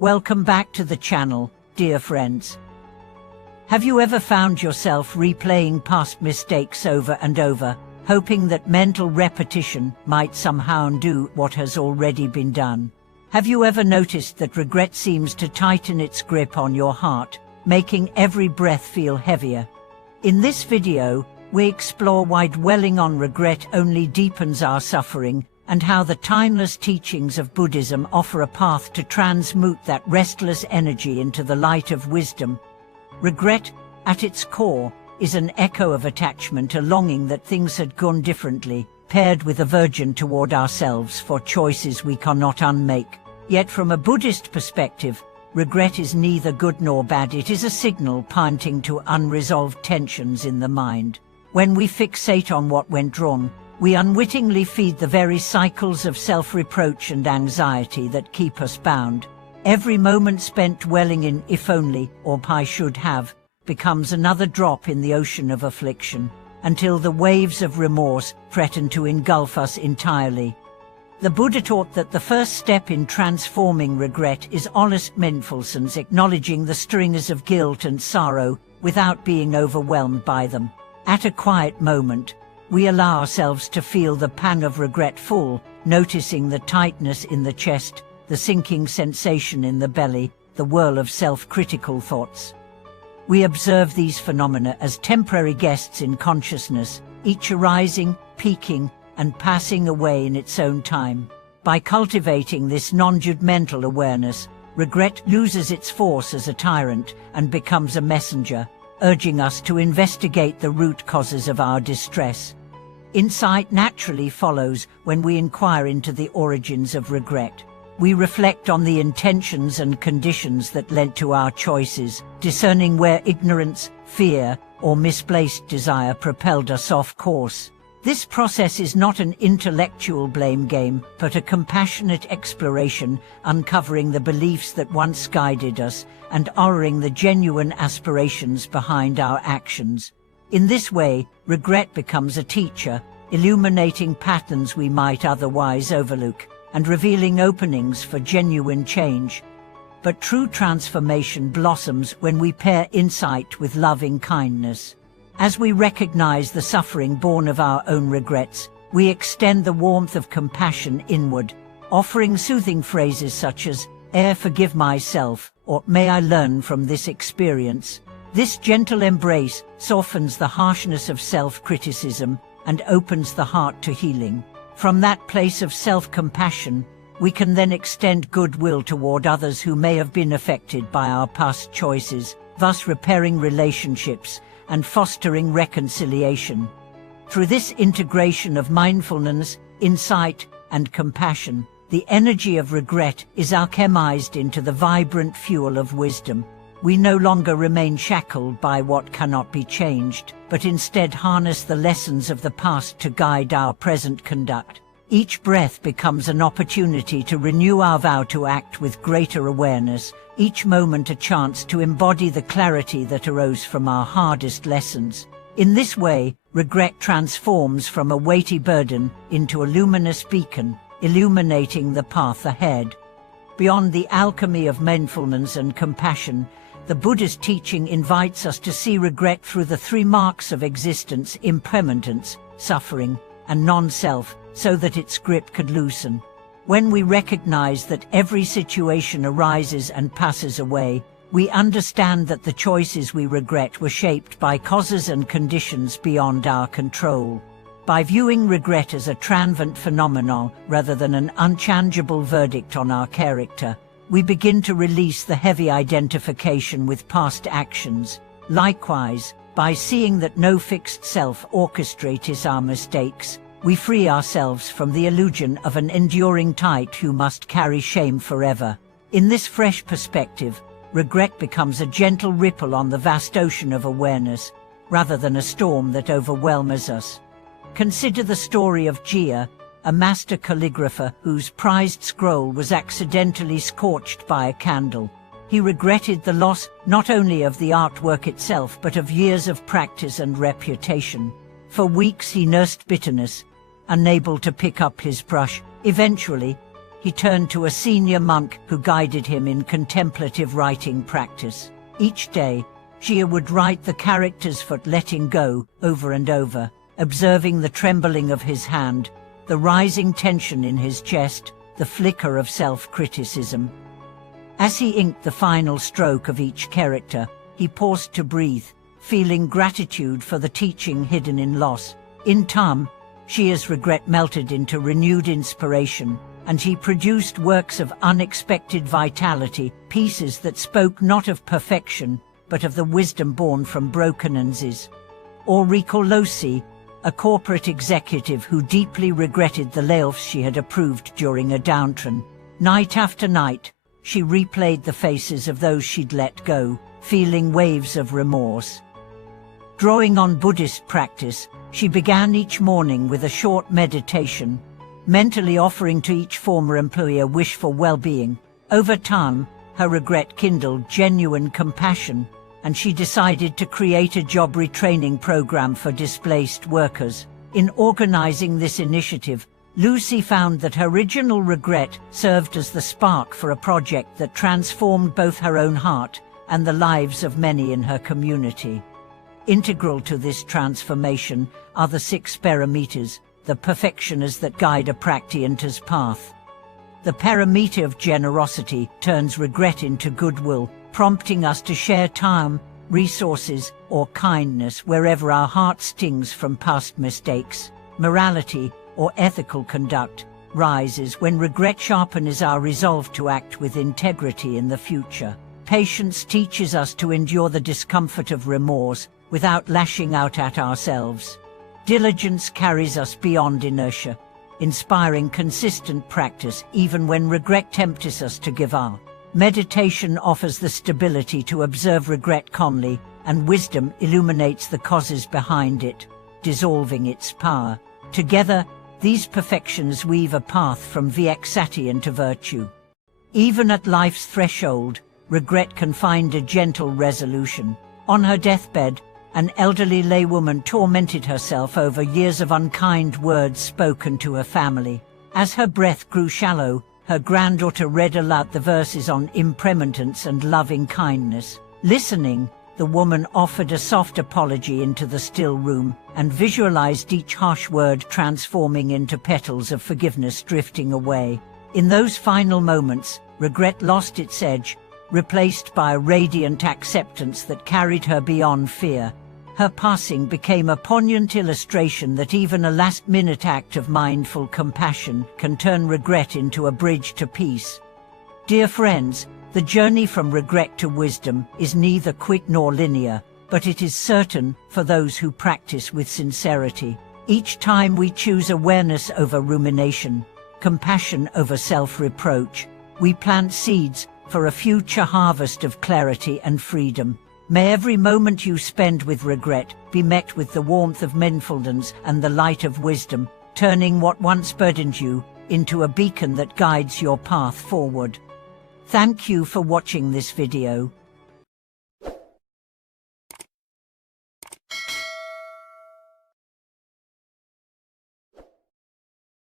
Welcome back to the channel, dear friends. Have you ever found yourself replaying past mistakes over and over, hoping that mental repetition might somehow undo what has already been done? Have you ever noticed that regret seems to tighten its grip on your heart, making every breath feel heavier? In this video, we explore why dwelling on regret only deepens our suffering, and how the timeless teachings of Buddhism offer a path to transmute that restless energy into the light of wisdom. Regret, at its core, is an echo of attachment, a longing that things had gone differently, paired with aversion toward ourselves for choices we cannot unmake. Yet from a Buddhist perspective, regret is neither good nor bad. It is a signal pointing to unresolved tensions in the mind. When we fixate on what went wrong, we unwittingly feed the very cycles of self-reproach and anxiety that keep us bound. Every moment spent dwelling in "if only" or "I should have" becomes another drop in the ocean of affliction, until the waves of remorse threaten to engulf us entirely. The Buddha taught that the first step in transforming regret is honest mindfulness, acknowledging the strings of guilt and sorrow without being overwhelmed by them. At a quiet moment, we allow ourselves to feel the pang of regret full, noticing the tightness in the chest, the sinking sensation in the belly, the whirl of self-critical thoughts. We observe these phenomena as temporary guests in consciousness, each arising, peaking, and passing away in its own time. By cultivating this non-judgmental awareness, regret loses its force as a tyrant and becomes a messenger, urging us to investigate the root causes of our distress. Insight naturally follows when we inquire into the origins of regret. We reflect on the intentions and conditions that led to our choices, discerning where ignorance, fear, or misplaced desire propelled us off course. This process is not an intellectual blame game, but a compassionate exploration, uncovering the beliefs that once guided us and honoring the genuine aspirations behind our actions. In this way, regret becomes a teacher, illuminating patterns we might otherwise overlook, and revealing openings for genuine change. But true transformation blossoms when we pair insight with loving kindness. As we recognize the suffering born of our own regrets, we extend the warmth of compassion inward, offering soothing phrases such as, forgive myself," or "may I learn from this experience." This gentle embrace softens the harshness of self-criticism and opens the heart to healing. From that place of self-compassion, we can then extend goodwill toward others who may have been affected by our past choices, thus repairing relationships and fostering reconciliation. Through this integration of mindfulness, insight, and compassion, the energy of regret is alchemized into the vibrant fuel of wisdom. We no longer remain shackled by what cannot be changed, but instead harness the lessons of the past to guide our present conduct. Each breath becomes an opportunity to renew our vow to act with greater awareness, each moment a chance to embody the clarity that arose from our hardest lessons. In this way, regret transforms from a weighty burden into a luminous beacon, illuminating the path ahead. Beyond the alchemy of mindfulness and compassion, the Buddha's teaching invites us to see regret through the three marks of existence: impermanence, suffering, and non-self, so that its grip could loosen. When we recognize that every situation arises and passes away, we understand that the choices we regret were shaped by causes and conditions beyond our control. By viewing regret as a transient phenomenon rather than an unchangeable verdict on our character, we begin to release the heavy identification with past actions. Likewise, by seeing that no fixed self orchestrates our mistakes, we free ourselves from the illusion of an enduring tide who must carry shame forever. In this fresh perspective, regret becomes a gentle ripple on the vast ocean of awareness, rather than a storm that overwhelms us. Consider the story of Jia, a master calligrapher whose prized scroll was accidentally scorched by a candle. He regretted the loss not only of the artwork itself but of years of practice and reputation. For weeks he nursed bitterness, unable to pick up his brush. Eventually, he turned to a senior monk who guided him in contemplative writing practice. Each day, Jia would write the characters for letting go over and over, observing the trembling of his hand, the rising tension in his chest, the flicker of self-criticism. As he inked the final stroke of each character, he paused to breathe, feeling gratitude for the teaching hidden in loss. In time, Jia's regret melted into renewed inspiration, and he produced works of unexpected vitality, pieces that spoke not of perfection, but of the wisdom born from brokenness. Ulrika Losi, a corporate executive who deeply regretted the layoffs she had approved during a downturn. Night after night, she replayed the faces of those she'd let go, feeling waves of remorse. Drawing on Buddhist practice, she began each morning with a short meditation, mentally offering to each former employee a wish for well-being. Over time, her regret kindled genuine compassion, and she decided to create a job retraining program for displaced workers. In organizing this initiative, Lucy found that her original regret served as the spark for a project that transformed both her own heart and the lives of many in her community. Integral to this transformation are the 6 parameters, the perfectioners that guide a practitioner's path. The parameter of generosity turns regret into goodwill, prompting us to share time, resources, or kindness wherever our heart stings from past mistakes. Morality, or ethical conduct, rises when regret sharpens our resolve to act with integrity in the future. Patience teaches us to endure the discomfort of remorse without lashing out at ourselves. Diligence carries us beyond inertia, inspiring consistent practice even when regret tempts us to give up. Meditation offers the stability to observe regret calmly, and wisdom illuminates the causes behind it, dissolving its power. Together, these perfections weave a path from vexation to virtue. Even at life's threshold, regret can find a gentle resolution. On her deathbed, an elderly laywoman tormented herself over years of unkind words spoken to her family. As her breath grew shallow, her granddaughter read aloud the verses on impermanence and loving kindness. Listening, the woman offered a soft apology into the still room and visualized each harsh word transforming into petals of forgiveness drifting away. In those final moments, regret lost its edge, replaced by a radiant acceptance that carried her beyond fear. Her passing became a poignant illustration that even a last-minute act of mindful compassion can turn regret into a bridge to peace. Dear friends, the journey from regret to wisdom is neither quick nor linear, but it is certain for those who practice with sincerity. Each time we choose awareness over rumination, compassion over self-reproach, we plant seeds for a future harvest of clarity and freedom. May every moment you spend with regret be met with the warmth of mindfulness and the light of wisdom, turning what once burdened you into a beacon that guides your path forward. Thank you for watching this video.